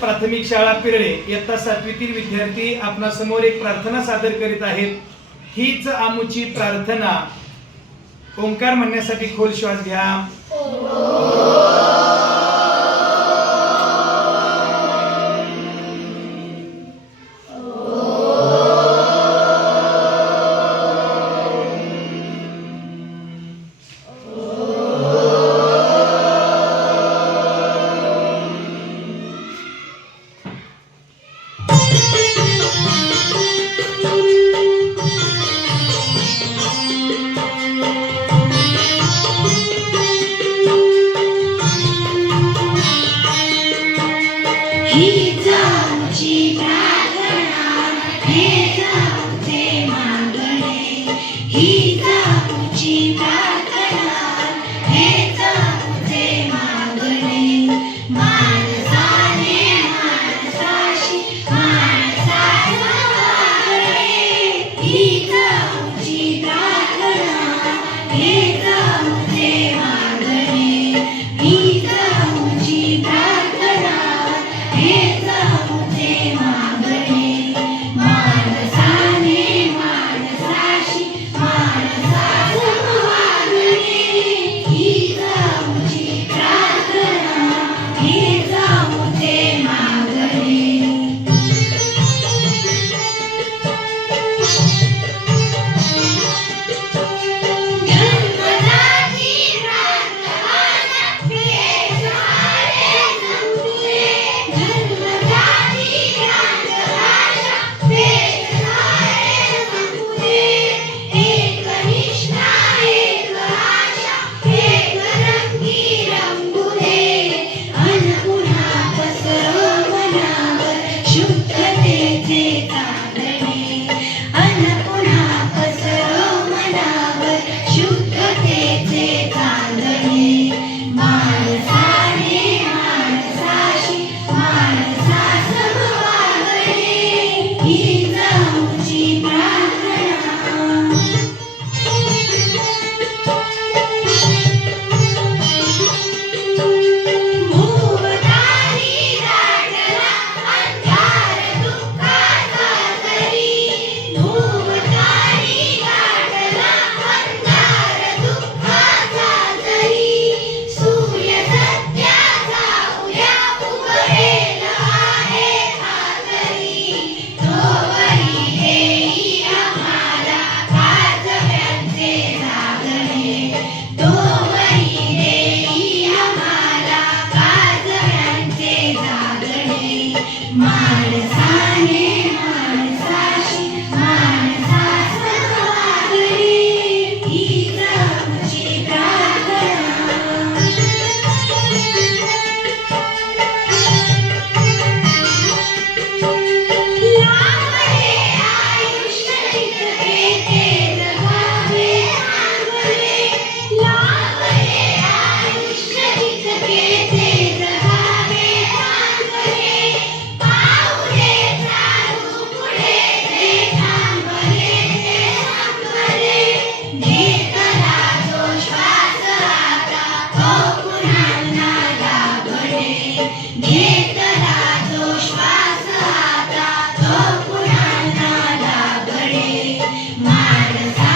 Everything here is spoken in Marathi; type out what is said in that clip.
प्राथमिक शाळा पिरळे इयत्ता सातवीतील विद्यार्थी आपणासमोर एक प्रार्थना सादर करीत आहेत. हीच आमुची प्रार्थना. ओंकार म्हणण्यासाठी खोल श्वास घ्या. Sunny, sunny. silence.